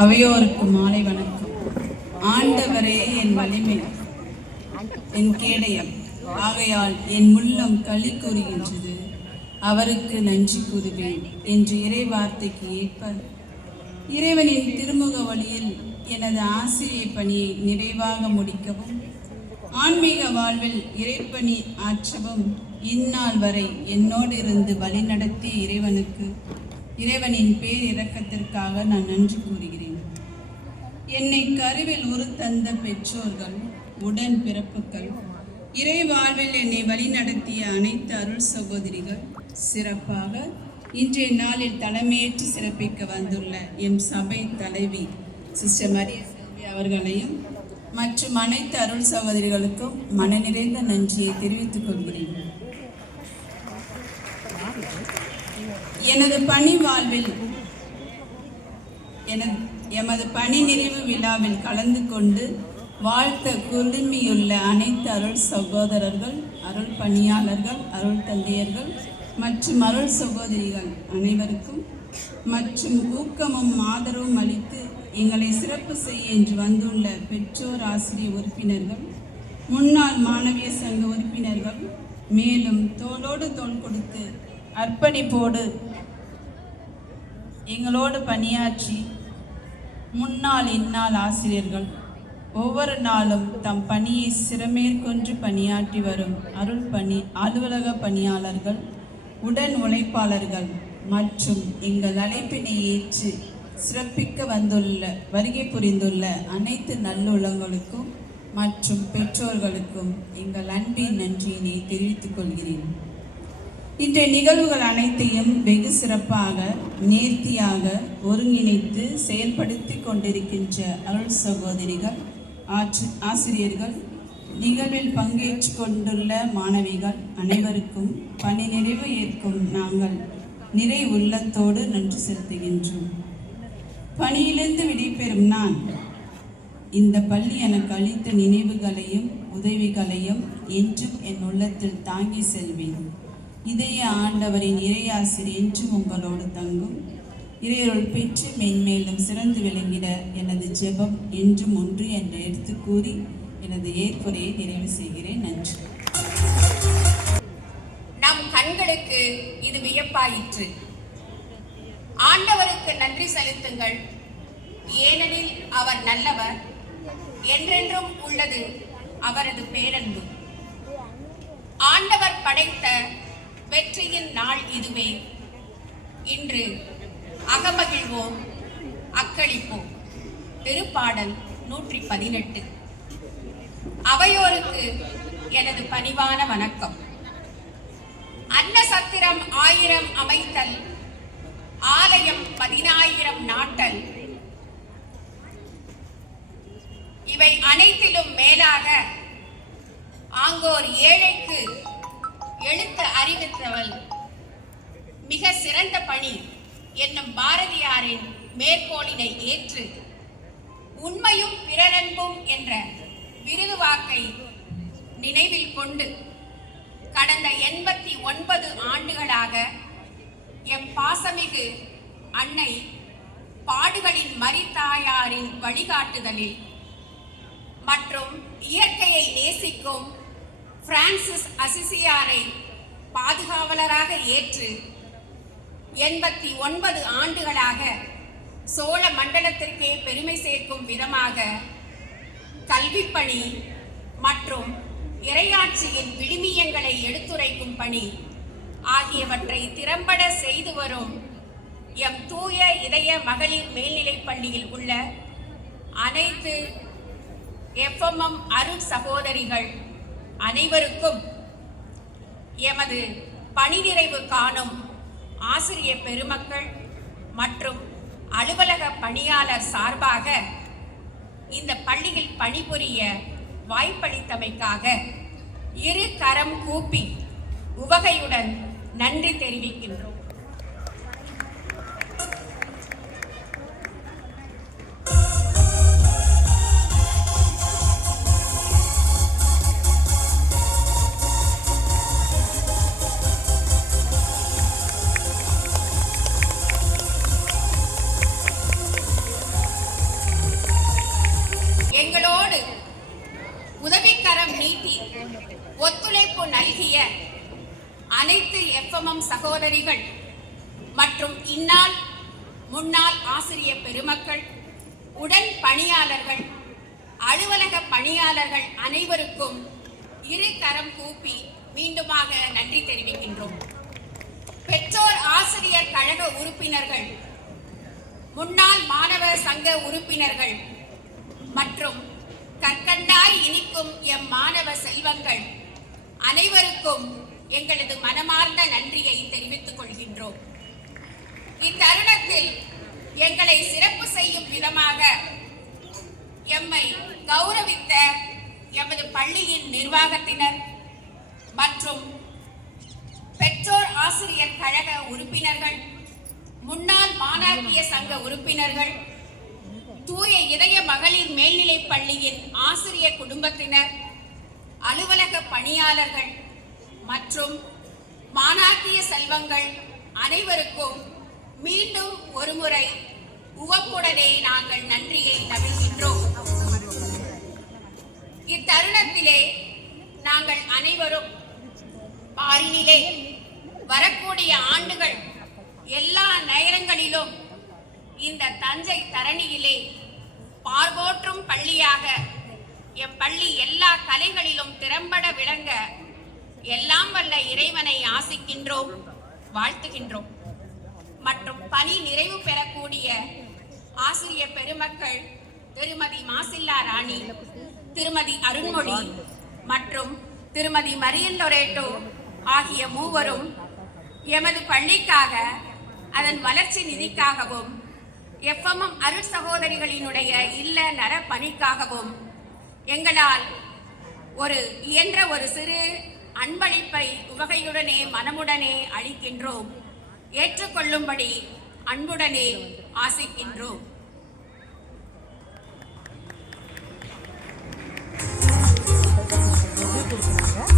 அவையோருக்கு மாலை வணக்கம். ஆண்டவரே என் வலிமை, என் கேடயம், ஆகையால் என் உள்ளம் களி கூறுகின்றது. அவருக்கு நன்றி கூறுவேன் என்று இறை வார்த்தைக்கு ஏற்ப இறைவனின் திருமுக வழியில் எனது ஆசிரிய பணியை நிறைவாக முடிக்கவும், ஆன்மீக வாழ்வில் இறைப்பணி ஆற்றவும் இந்நாள் வரை என்னோடு இருந்து வழிநடத்திய இறைவனின் பேரிரக்கத்திற்காக நான் நன்றி கூறுகிறேன். என்னை கருவில் உருத்தந்த பெற்றோர்கள், உடன் பிறப்புகள், இறை வாழ்வில் என்னை வழிநடத்திய அனைத்து அருள் சகோதரிகள், சிறப்பாக இன்றைய நாளில் தலைமையேற்று சிறப்பிக்க வந்துள்ள எம் சபை தலைவி சிஸ்டர் மரிய செல்வி அவர்களையும் மற்றும் அனைத்து அருள் சகோதரிகளுக்கும் மனநிறைந்த நன்றியை தெரிவித்துக் கொள்கிறேன். எனது பணி வாழ்வில் எமது பணி நிறைவு விழாவில் கலந்து கொண்டு வாழ்த்த குழுமியுள்ள அனைத்து அருள் சகோதரர்கள், அருள் பணியாளர்கள், அருள் தந்தையர்கள் மற்றும் அருள் சகோதரிகள் அனைவருக்கும் மற்றும் ஊக்கமும் ஆதரவும் அளித்து எங்களை சிறப்பு செய்ய என்று வந்துள்ள பெற்றோர், ஆசிரியர் உறுப்பினர்கள், முன்னாள் மாணவிய சங்க உறுப்பினர்கள், மேலும் தோளோடு தோள் கொடுத்து அர்ப்பணிப்போடு எங்களோடு பணியாற்றி முன்னாள் இந்நாள் ஆசிரியர்கள், ஒவ்வொரு நாளும் தம் பணியை சிறமேற்கொண்டு பணியாற்றி வரும் அருள் பணி அலுவலக பணியாளர்கள், உடன் உழைப்பாளர்கள் மற்றும் எங்கள் அழைப்பினை ஏற்று சிறப்பிக்க வருகை புரிந்துள்ள அனைத்து நல்லுள்ளங்களுக்கும் மற்றும் பெற்றோர்களுக்கும் எங்கள் அன்பின் நன்றியினை தெரிவித்துக் கொள்கிறேன். இன்றைய நிகழ்வுகள் அனைத்தையும் வெகு சிறப்பாக, நேர்த்தியாக ஒருங்கிணைத்து செயல்படுத்தி கொண்டிருக்கின்ற அருள் சகோதரிகள், ஆசிரியர்கள், நிகழ்வில் பங்கேற்று கொண்டுள்ள மாணவிகள் அனைவருக்கும் பணி நிறைவு ஏற்கும் நாங்கள் நிறை உள்ளத்தோடு நன்றி செலுத்துகின்றோம். பணியிலிருந்து விடைபெறும் நான் இந்த பள்ளி எனக்கு அளித்த நினைவுகளையும் உதவிகளையும் என்றும் என் உள்ளத்தில் தாங்கி செல்வேன். இதய ஆண்டவரின் இறையாசிரியர் என்றும் உங்களோடு தங்கும். இறையருள் பெற்று மென்மேலும் சிறந்து விளங்கிட எனது ஜெபம் என்றும் ஒன்று என்று எடுத்து கூறி எனது ஏற்புரையை நிறைவு செய்கிறேன். நன்றி. நம் கண்களுக்கு இது வியப்பாயிற்று. ஆண்டவருக்கு நன்றி செலுத்துங்கள், ஏனெனில் அவர் நல்லவர், என்றென்றும் உள்ளது அவரது பேரன்பு. ஆண்டவர் படைத்த வெற்றியின் நாள் இதுவே. இன்று அகமகிழ்வோம், அக்களிப்போம். திருப்பாடல் 118. அவையோருக்கு எனது பணிவான வணக்கம். அன்ன சத்திரம் 1000 அமைத்தல், ஆலயம் 10,000 நாட்டல், இவை அனைத்திலும் மேலாக ஆங்கோர் ஏழைக்கு எழுத்து அறிவித்தவள் மிக சிறந்த பணி என்னும் பாரதியாரின் மேற்கோளினை ஏற்று உண்மையும் பிறரன்பும் என்ற விருது வாக்கை நினைவில் கொண்டு கடந்த 89 ஆண்டுகளாக எம் பாசமிகு அன்னை பாடுகளின் மரித்தாயாரின் வழிகாட்டுதலில் மற்றும் இயற்கையை நேசிக்கும் பிரான்சிஸ் அசிசியாரை பாதுகாவலராக ஏற்று 89 ஆண்டுகளாக சோழ மண்டலத்திற்கே பெருமை சேர்க்கும் விதமாக கல்விப்பணி மற்றும் இறையாட்சியின் விழுமியங்களை எடுத்துரைக்கும் பணி ஆகியவற்றை திறம்பட செய்து வரும் எம் தூய இதய மகளிர் மேல்நிலைப் பள்ளியில் உள்ள அனைத்து FMM அருள் சகோதரிகள் அனைவருக்கும் எமது பணி நிறைவு காணும் ஆசிரியர் பெருமக்கள் மற்றும் அலுவலக பணியாளர் சார்பாக இந்த பள்ளியில் பணிபுரிய வாய்ப்பளித்தமைக்காக இரு கரம் கூப்பி உவகையுடன் நன்றி தெரிவிக்கின்றோம். சகோதரிகள் மற்றும் இந்நாள் முன்னாள் ஆசிரிய பெருமக்கள், உடன் பணியாளர்கள், அலுவலக பணியாளர்கள் அனைவருக்கும் இரு கரம் கூப்பி மீண்டுமாக நன்றி தெரிவிக்கின்றோம். பெற்றோர் ஆசிரியர் கழக உறுப்பினர்கள், முன்னாள் மாணவர் சங்க உறுப்பினர்கள் மற்றும் கற்கண்டாய் இனிக்கும் எம் மாணவ செல்வங்கள் அனைவருக்கும் எங்களது மனமார்ந்த நன்றியை தெரிவித்துக் கொள்கின்றோம். இத்தருணத்தில் எங்களை சிறப்பு செய்யும் விதமாக எம்மை கௌரவித்த எமது பள்ளியின் நிர்வாகத்தினர் மற்றும் பெற்றோர் ஆசிரியர் கழக உறுப்பினர்கள், முன்னாள் மாணாக்கிய சங்க உறுப்பினர்கள், தூய இதய மகளிர் மேல்நிலைப் பள்ளியின் ஆசிரியர் குடும்பத்தினர், அலுவலக பணியாளர்கள் மற்றும் மாணாக்கிய செல்வங்கள் அனைவருக்கும் மீண்டும் ஒருமுறை உவப்புடனே நாங்கள் நன்றியை நவிழ்கின்றோம். இத்தருணத்திலே நாங்கள் அனைவரும் பாரினிலே வரக்கூடிய ஆண்டுகள் எல்லா நேரங்களிலும் இந்த தஞ்சை தரணியிலே பார்போற்றும் பள்ளியாக எம் பள்ளி எல்லா கலைகளிலும் திறம்பட விளங்க எல்லாம் வல்ல இறைவனை ஆசிக்கின்றோம், வாழ்த்துகின்றோம். மற்றும் பணி நிறைவு பெறக்கூடிய ஆசிரியர் பெருமக்கள் திருமதி மாசில்லா ராணி, திருமதி அருண்மொழி மற்றும் திருமதி மரியன் லொரேட்டோ ஆகிய மூவரும் எமது பள்ளிக்காக, அதன் வளர்ச்சி நிதிக்காகவும், எஃப்எம்எம் அருள் சகோதரிகளினுடைய இல்ல நர பணிக்காகவும் எங்களால் இயன்ற ஒரு சிறு அன்பளிப்பை உவகையுடனே மனமுடனே அளிக்கின்றோம். ஏற்றுக்கொள்ளும்படி அன்புடனே ஆசிக்கின்றோம். கொடுக்குறாங்க.